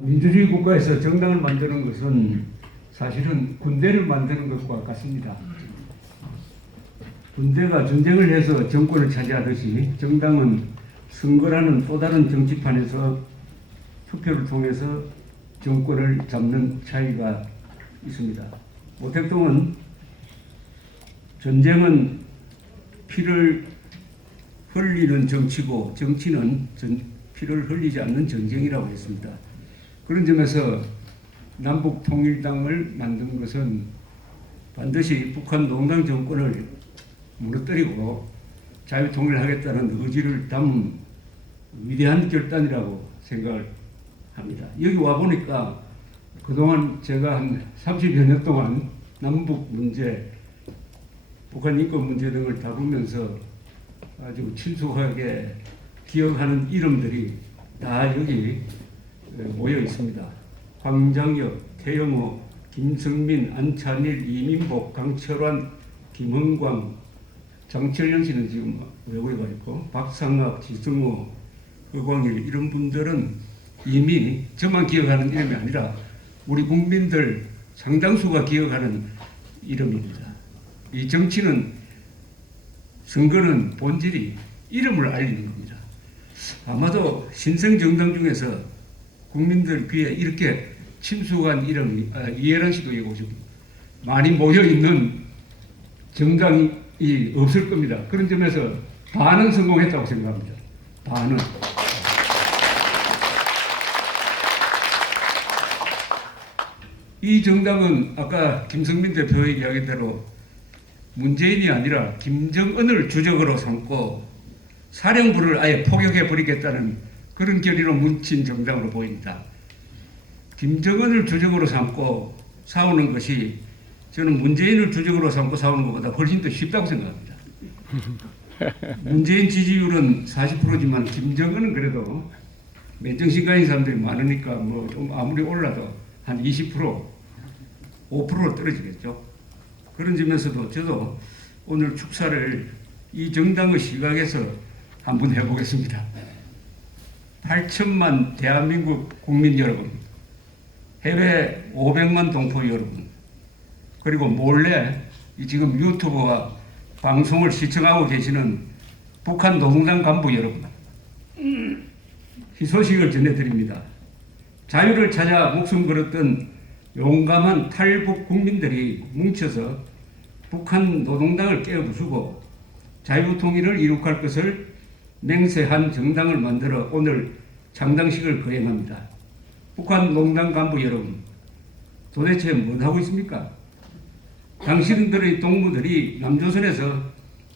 민주주의 국가에서 정당을 만드는 것은 사실은 군대를 만드는 것과 같습니다. 군대가 전쟁을 해서 정권을 차지하듯이 정당은 선거라는 또 다른 정치판에서 투표를 통해서 정권을 잡는 차이가 있습니다. 모택동은 전쟁은 피를 흘리는 정치고 정치는 피를 흘리지 않는 전쟁이라고 했습니다. 그런 점에서 남북통일당을 만든 것은 반드시 북한 농당 정권을 무너뜨리고 자유통일하겠다는 의지를 담은 위대한 결단이라고 생각을 합니다. 여기 와보니까 그동안 제가 한 30여 년 동안 남북 문제, 북한 인권 문제 등을 다루면서 아주 친숙하게 기억하는 이름들이 다 여기 모여 있습니다. 황장혁, 태영호, 김성민, 안찬일, 이민복, 강철환, 김흥광, 장철영 씨는 지금 외국에 가 있고, 박상학, 지승호, 허광일 이런 분들은 이미 저만 기억하는 이름이 아니라 우리 국민들 상당수가 기억하는 이름입니다. 이 정치는, 선거는 본질이 이름을 알리는 겁니다. 아마도 신생정당 중에서 국민들 귀에 이렇게 친숙한 이름이 이해란 씨도 얘기하고 많이 모여있는 정당이 없을 겁니다. 그런 점에서 반은 성공했다고 생각합니다. 반은. 이 정당은 아까 김성민 대표의 이야기대로 문재인이 아니라 김정은을 주적으로 삼고 사령부를 아예 포격해 버리겠다는 그런 결의로 뭉친 정당으로 보입니다. 김정은을 주적으로 삼고 싸우는 것이 저는 문재인을 주적으로 삼고 싸우는 것보다 훨씬 더 쉽다고 생각합니다. 문재인 지지율은 40%지만 김정은은 그래도 맨정신가인 사람들이 많으니까 뭐 좀 아무리 올라도 한 20%, 5%로 떨어지겠죠. 그런 점에서도 저도 오늘 축사를 이 정당의 시각에서 한번 해보겠습니다. 8천만 대한민국 국민 여러분, 해외 500만 동포 여러분, 그리고 몰래 지금 유튜브와 방송을 시청하고 계시는 북한 노동당 간부 여러분, 희소식을 전해드립니다. 자유를 찾아 목숨 걸었던 용감한 탈북 국민들이 뭉쳐서 북한 노동당을 깨부수고 자유통일을 이룩할 것을 맹세한 정당을 만들어 오늘 창당식을 거행합니다. 북한 농당 간부 여러분, 도대체 뭘 하고 있습니까? 당신들의 동무들이 남조선에서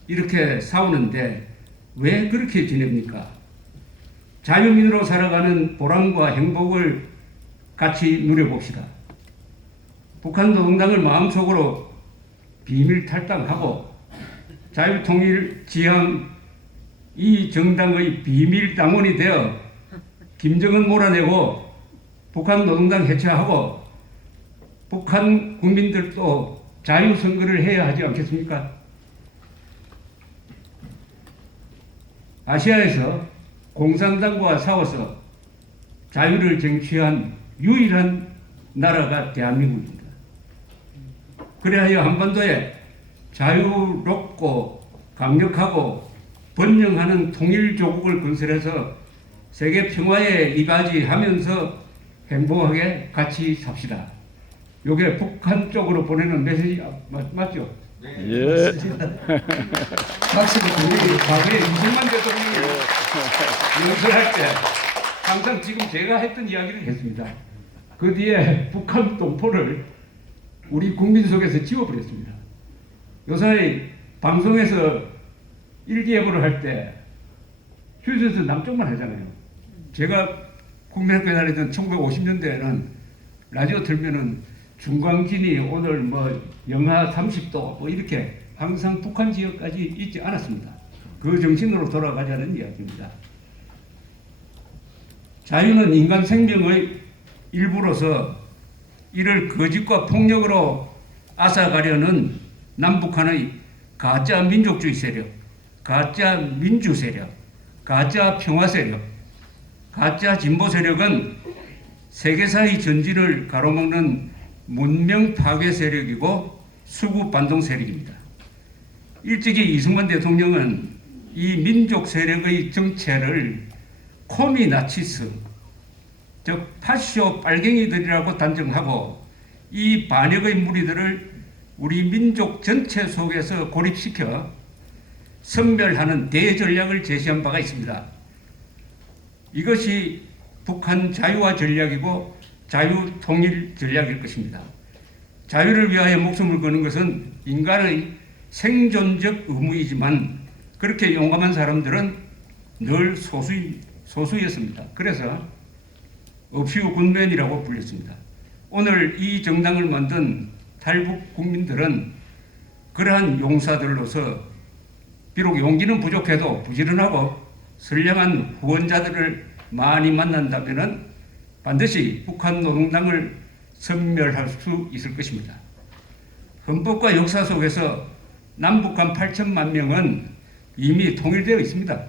이렇게 싸우는데 왜 그렇게 지냅니까? 자유민으로 살아가는 보람과 행복을 같이 누려봅시다. 북한 노동당을 마음속으로 비밀 탈당하고 자유통일 지향 이 정당의 비밀 당원이 되어 김정은 몰아내고 북한 노동당 해체하고 북한 국민들도 자유선거를 해야 하지 않겠습니까? 아시아에서 공산당과 싸워서 자유를 쟁취한 유일한 나라가 대한민국입니다. 그래야 한반도에 자유롭고 강력하고 번영하는 통일조국을 건설해서 세계 평화에 이바지하면서 행복하게 같이 삽시다. 이게 북한 쪽으로 보내는 메시지 맞죠? 네. 예. 사실 우리 과거에 이승만 대통령이 연설할 때 항상 지금 제가 했던 이야기를 했습니다. 그 뒤에 북한 동포를 우리 국민 속에서 지워버렸습니다. 요새 방송에서 일기예보를 할 때 휴전에서 남쪽만 하잖아요. 제가 국민학교에 다니던 1950년대에는 라디오 틀면은 중광진이 오늘 뭐 영하 30도 뭐 이렇게 항상 북한 지역까지 있지 않았습니다. 그 정신으로 돌아가자는 이야기입니다. 자유는 인간 생명의 일부로서 이를 거짓과 폭력으로 앗아가려는 남북한의 가짜 민족주의 세력, 가짜 민주 세력, 가짜 평화 세력, 가짜 진보 세력은 세계사의 전진을 가로막는 문명 파괴 세력이고 수구 반동 세력입니다. 일찍이 이승만 대통령은 이 민족 세력의 정체를 코미 나치스, 즉 파쇼 빨갱이들이라고 단정하고 이 반역의 무리들을 우리 민족 전체 속에서 고립시켜 섬멸하는 대전략을 제시한 바가 있습니다. 이것이 북한 자유화 전략이고 자유통일 전략일 것입니다. 자유를 위하여 목숨을 거는 것은 인간의 생존적 의무이지만 그렇게 용감한 사람들은 늘 소수였습니다. 그래서 업시우 군맨이라고 불렸습니다. 오늘 이 정당을 만든 탈북 국민들은 그러한 용사들로서 비록 용기는 부족해도 부지런하고 선량한 후원자들을 많이 만난다면 반드시 북한 노동당을 섬멸할 수 있을 것입니다. 헌법과 역사 속에서 남북한 8천만 명은 이미 통일되어 있습니다.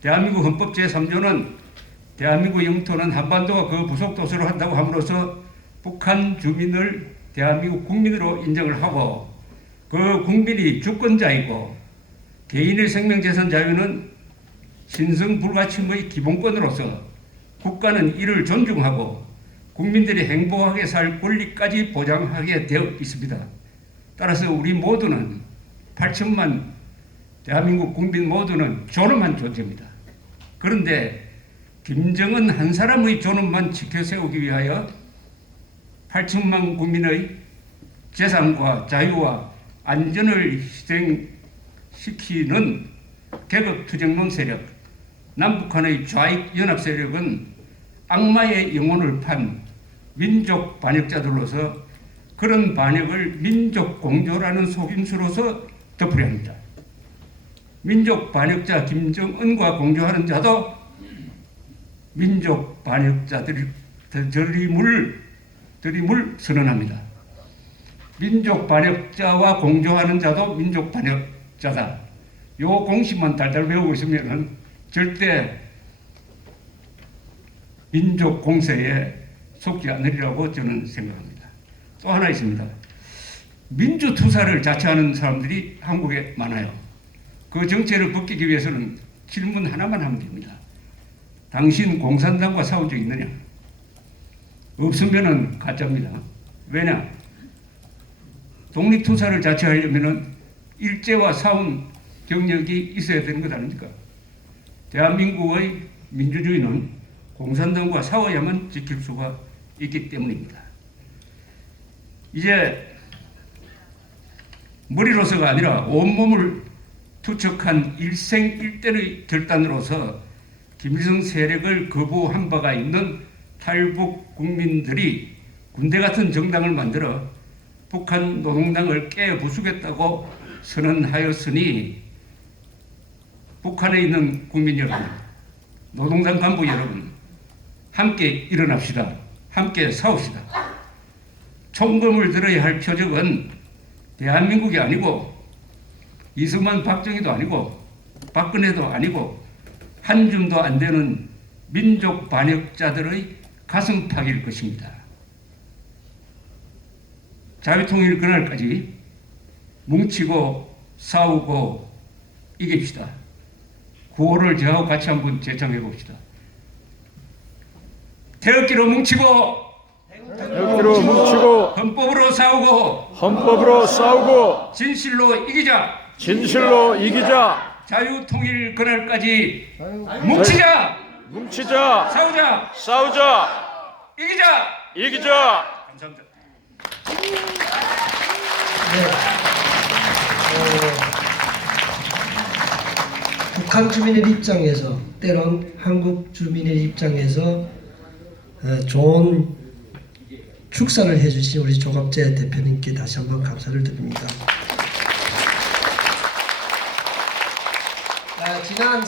대한민국 헌법 제3조는 대한민국 영토는 한반도가 그 부속 도시로 한다고 함으로써 북한 주민을 대한민국 국민으로 인정을 하고 그 국민이 주권자이고 개인의 생명재산 자유는 신성 불가침의 기본권으로서 국가는 이를 존중하고 국민들이 행복하게 살 권리까지 보장하게 되어 있습니다. 따라서 우리 모두는 8천만 대한민국 국민 모두는 존엄한 존재입니다. 그런데 김정은 한 사람의 존엄만 지켜세우기 위하여 8천만 국민의 재산과 자유와 안전을 희생시키는 계급투쟁론 세력, 남북한의 좌익 연합 세력은 악마의 영혼을 판 민족 반역자들로서 그런 반역을 민족 공조라는 속임수로서 덮으려 합니다. 민족 반역자 김정은과 공조하는 자도 민족 반역자들이 들이물 선언합니다. 민족 반역자와 공조하는 자도 민족 반역자다. 요 공식만 달달 외우고 있으면 절대 민족 공세에 속지 않으리라고 저는 생각합니다. 또 하나 있습니다. 민주투사를 자처하는 사람들이 한국에 많아요. 그 정체를 벗기기 위해서는 질문 하나만 하면 됩니다. 당신 공산당과 싸운 적 있느냐? 없으면은 가짜입니다. 왜냐? 독립투사를 자처하려면은 일제와 싸운 경력이 있어야 되는 것 아닙니까? 대한민국의 민주주의는 공산당과 싸워야만 지킬 수가 있기 때문입니다. 이제 머리로서가 아니라 온몸을 투척한 일생일대의 결단으로서 김일성 세력을 거부한 바가 있는 탈북 국민들이 군대 같은 정당을 만들어 북한 노동당을 깨부수겠다고 선언하였으니 북한에 있는 국민 여러분, 노동당 간부 여러분, 함께 일어납시다. 함께 싸웁시다. 총검을 들어야 할 표적은 대한민국이 아니고 이승만 박정희도 아니고 박근혜도 아니고 한 줌도 안 되는 민족 반역자들의 가슴팍일 것입니다. 자유통일 그날까지 뭉치고 싸우고 이깁시다. 구호를 저하고 같이 한번 재창해 봅시다. 태극기로 뭉치고 헌법으로 싸우고 진실로 이기자. 자유통일 그날까지 뭉치자. 싸우자. 이기자. 감사합니다. 북한 주민의 입장에서 때론 한국 주민의 입장에서 좋은 축사를 해주신 우리 조갑재 대표님께 다시 한번 감사를 드립니다. 지난